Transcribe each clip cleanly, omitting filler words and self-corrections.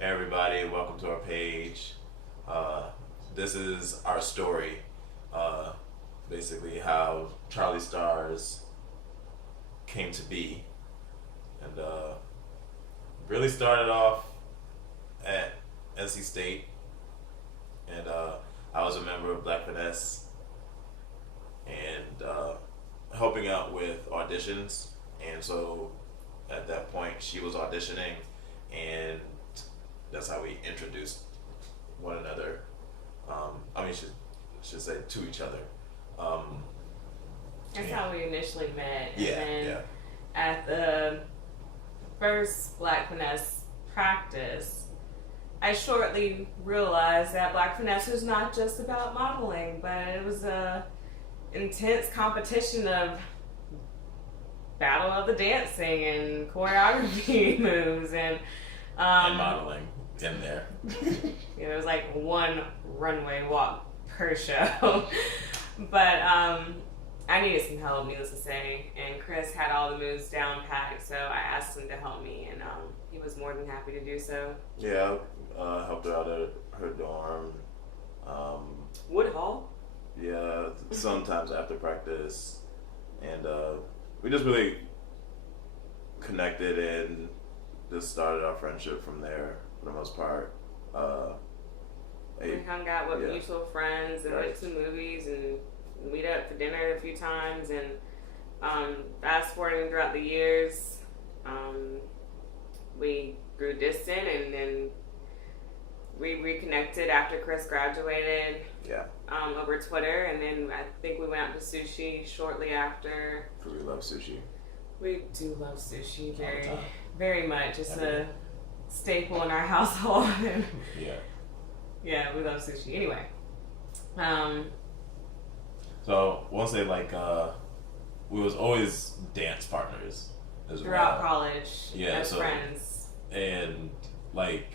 Hey everybody, welcome to our page. This is our story. Uh, Basically, how CharlieStarrs came to be, and really started off at NC State, and I was a member of Black Finesse, and helping out with auditions. And so, at that point, she was auditioning, and that's how we introduced one another. Should say to each other. Um, That's how we initially met. And yeah, then yeah, at the first Black Finesse practice, I shortly realized that Black Finesse was not just about modeling, but it was a intense competition of battle of the dancing and choreography moves and modeling in there. there was like one runway walk per show. But I needed some help, needless to say, and Chris had all the moves down packed, so I asked him to help me, and he was more than happy to do so. Yeah, helped her out at her dorm. Wood Hall? Yeah, sometimes after practice, and we just really connected and just started our friendship from there for the most part. We hung out with Yeah. mutual friends and Right. went to movies and meet up for dinner a few times, and fast forwarding throughout the years, we grew distant, and then we reconnected after Chris graduated Yeah, over Twitter, and then I think we went out to sushi shortly after. because we love sushi. We do love sushi All the very, time. very much. It's Every a day. staple in our household. And Yeah. yeah, we love sushi. Anyway, So I want to say we was always dance partners as throughout well. college, Yeah, as so- friends. And like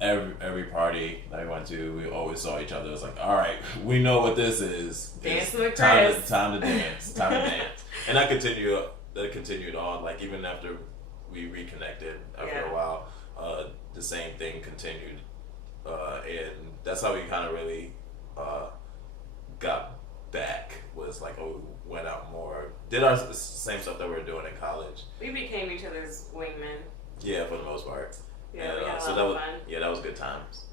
every party that we went to, we always saw each other. It was like, all right, we know what this is. Dance It's with time Chris. time to dance. Time to dance. And that continued on. Like even after we reconnected after Yeah. a while, the same thing continued. And that's how we kind of really got back. Was like, oh, we went out more, did our same stuff that we were doing in college. We became each other's wingmen. Yeah, for the most part. Yeah, we had a so lot that of was fun. yeah, that was good times.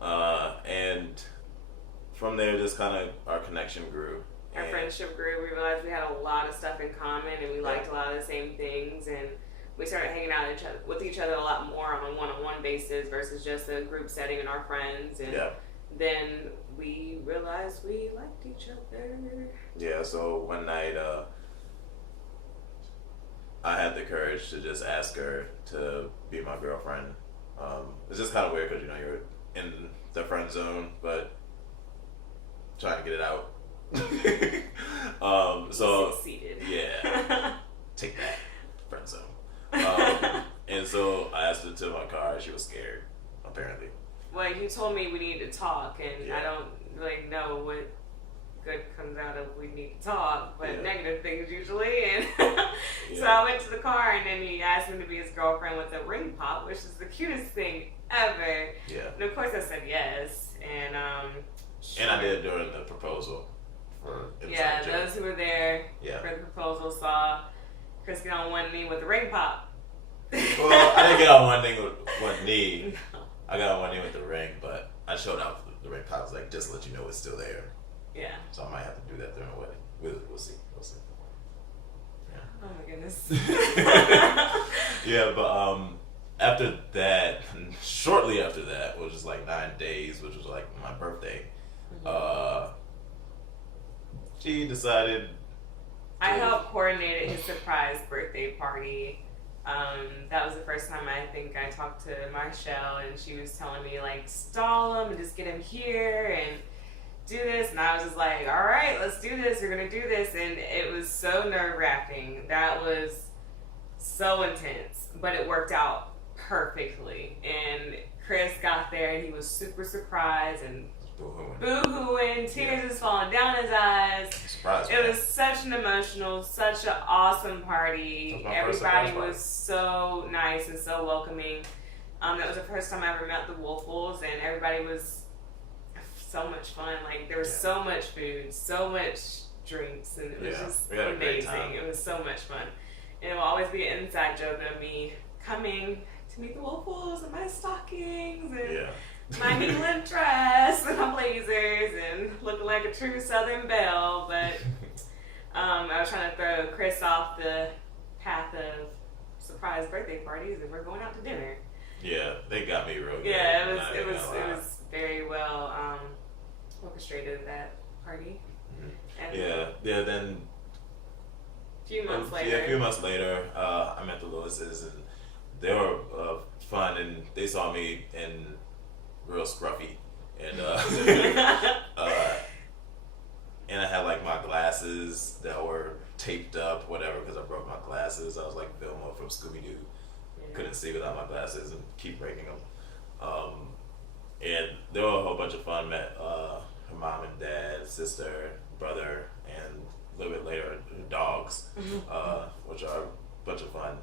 And from there, just kind of our connection grew. Our And- friendship grew. We realized we had a lot of stuff in common, and we liked a lot of the same things. And we started hanging out with each other a lot more on a one-on-one basis versus just a group setting and our friends. And Yeah, then we realized we liked each other. yeah. So one night, I had the courage to just ask her to be my girlfriend. It's just kind of weird because you're in the friend zone, but trying to get it out. So Succeeded. yeah. Take that, friend zone. And so I asked her to my car. She was scared, apparently. Well, you told me we need to talk, and Yeah. I don't really know what good comes out of we need to talk, but Yeah. negative things usually. And so Yeah. I went to the car, and then he asked me to be his girlfriend with a ring pop, which is the cutest thing ever. Yeah. And of course, I said yes. And And I did during the proposal for Inside Yeah, Joke. those who were there Yeah. for the proposal saw Chris get on one knee with a ring pop. Well, I didn't get on one thing with one knee. I got on one knee with the ring, but I showed out the ring pop. I was like, just to let you know it's still there. Yeah. So I might have to do that during the wedding. We'll see. We'll see. Yeah. Oh my goodness. Yeah, but after that, shortly after that, which was like 9 days, which was like my birthday, she decided. I helped coordinate his surprise birthday party. That was the first time I think I talked to Marshall, and she was telling me like stall him and just get him here and do this, and I was just like, all right, let's do this. We're gonna do this, and it was so nerve-wracking. That was so intense, but it worked out perfectly. And Chris got there, and he was super surprised and boo-hooing, tears just falling down his eyes. Surprise! It was such an emotional, such an awesome party. Everybody was so nice and so welcoming. That was the first time I ever met the Woelfels, and everybody was so much fun. Like, there was so much food, so much drinks, and it was just amazing. It was so much fun. And it will always be an inside joke of me coming to meet the Woelfels in my stockings and my new lip dress and my blazers and looking like a true Southern belle. But I was trying to throw Chris off the path of surprise birthday parties, and we're going out to dinner. Yeah, they got me real good. Yeah, it was very well orchestrated, that party. Mm-hmm. And then a few months later, I met the Lewises, and they were fun, and they saw me in real scruffy, and and I had like my glasses that were taped up, whatever, because I broke my glasses. I was like Vilma from Scooby Doo. Couldn't see without my glasses and keep breaking them. And they were a whole bunch of fun. Met her mom and dad, sister, brother, and a little bit later, her dogs, which are a bunch of fun.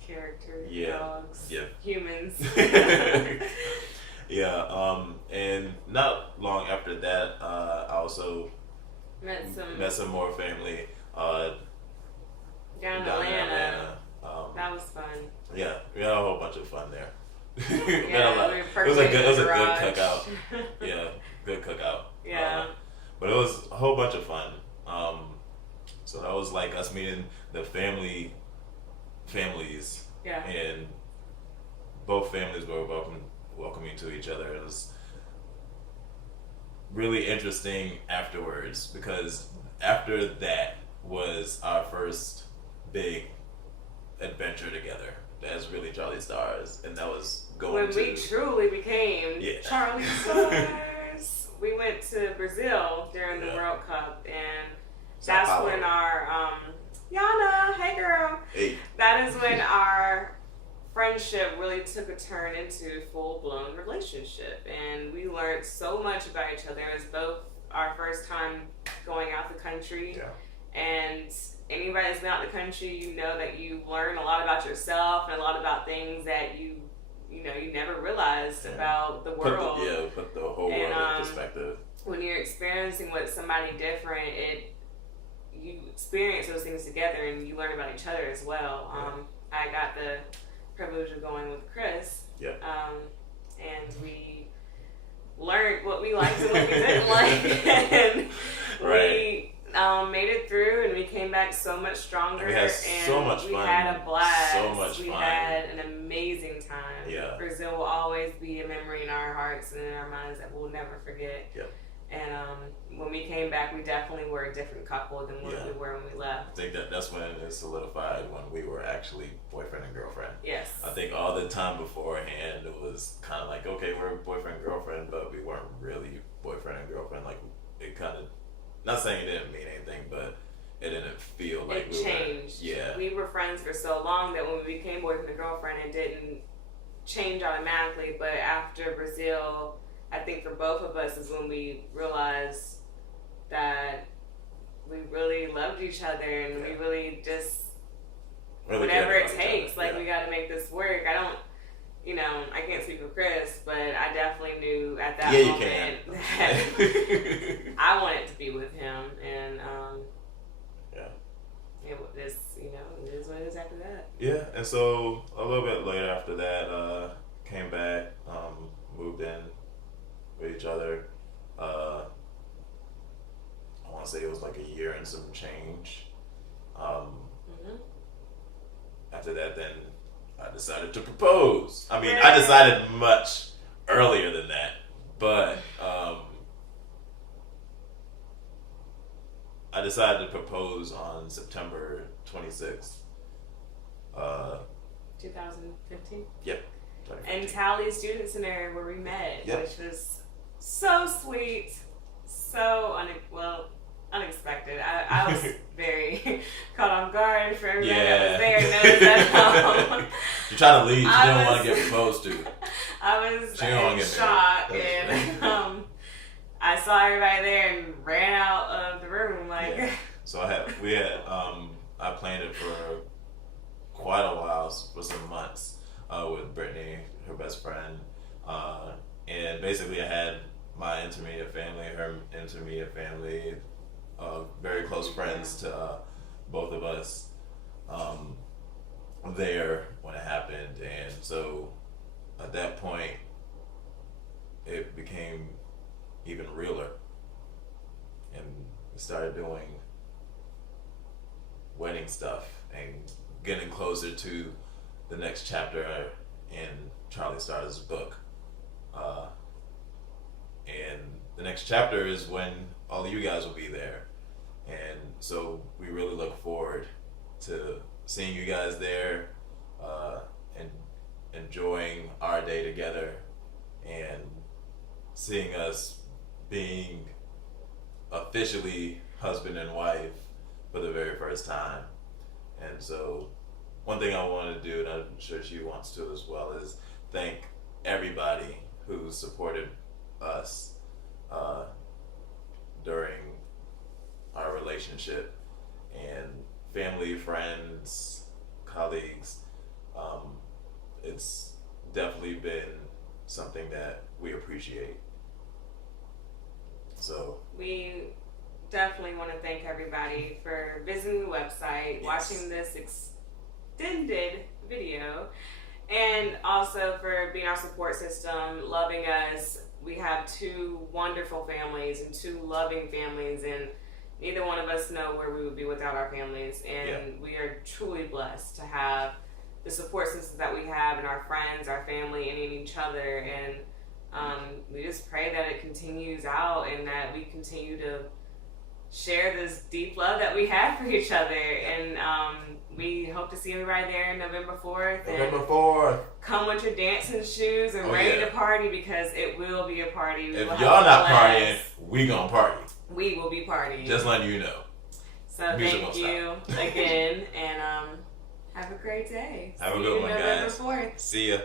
Characters, dogs, humans. And not long after that, I also met some more family down in Atlanta. That was fun. Yeah, we had a whole bunch of fun there. It was a good cookout. Yeah, good cookout. Yeah. But it was a whole bunch of fun. So that was like us meeting the families. Yeah. And both families were welcoming to each other. It was really interesting afterwards, because after that was our first big adventure together. That's really CharlieStarrs, and that was going when we truly became CharlieStarrs. We went to Brazil during the World Cup, and that's when our Yana, hey girl, that is when our friendship really took a turn into full-blown relationship, and we learned so much about each other. It was both our first time going out the country, and anybody that's been out the country, you know that you learn a lot about yourself and a lot about things that you never realized about the world. Put the whole world in perspective. When you're experiencing with somebody different, you experience those things together, and you learn about each other as well. I got the privilege of going with Chris, and we learned what we liked and what we didn't like, and we made it through, and we came back so much stronger. We had so much fun. We had a blast. So much we fun. had an amazing time. Yeah. Brazil will always be a memory in our hearts and in our minds that we'll never forget. Yep. And when we came back, we definitely were a different couple than what we were when we left. I think that's when it solidified, when we were actually boyfriend and girlfriend. Yes. I think all the time beforehand, it was kind of like, okay, we're boyfriend and girlfriend, but we weren't really boyfriend and girlfriend. Like, it kind of, not saying it didn't mean anything, but it didn't feel like it changed. We were friends for so long that when we became boyfriend and girlfriend, it didn't change automatically. But after Brazil, I think for both of us is when we realized that we really loved each other, and we really just whatever it takes. Like, we got to make this work. I can't speak for Chris, but I definitely knew at that moment that I wanted to be with him, and it is what it is after that. Yeah, and so a little bit later after that, came back, moved in with each other. I want to say it was like a year and some change. After that, then I decided to propose. I mean, I decided much earlier than that, but I decided to propose on September 26th. 2015? Yep. And Tally Student Center where we met, which was so sweet, so unexpected. I was very caught off guard. For everybody that was there knows that. You're trying to leave. She don't want to get proposed to. I was in shock, and I saw everybody there and ran out of the room. Like, Yeah. So I planned it for quite a while, for some months, with Brittany, her best friend, and basically I had my intermediate family, her intermediate family, very close friends to both of us, there when it happened, and so at that point it became even realer, and we started doing wedding stuff and getting closer to the next chapter in CharlieStarrs' book. And the next chapter is when all of you guys will be there. And so we really look forward to seeing you guys there, and enjoying our day together, and seeing us being officially husband and wife for the very first time. And so one thing I want to do, and I'm sure she wants to as well, is thank everybody who supported us during our relationship, and family, friends, colleagues. It's definitely been something that we appreciate. So we definitely want to thank everybody for visiting the website, yes, watching this extended video, and also for being our support system, loving us. We have two wonderful families and two loving families, and neither one of us know where we would be without our families. And we are truly blessed to have the support system that we have in our friends, our family, and in each other. And we just pray that it continues out, and that we continue to share this deep love that we have for each other. And we hope to see everybody there November 4th. November 4th. Come with your dancing shoes and ready to party, because it will be a party. If y'all not partying, we gonna party. We will be partying. Just letting you know. So thank you again, and have a great day. Have a good one, guys. November 4th. See ya.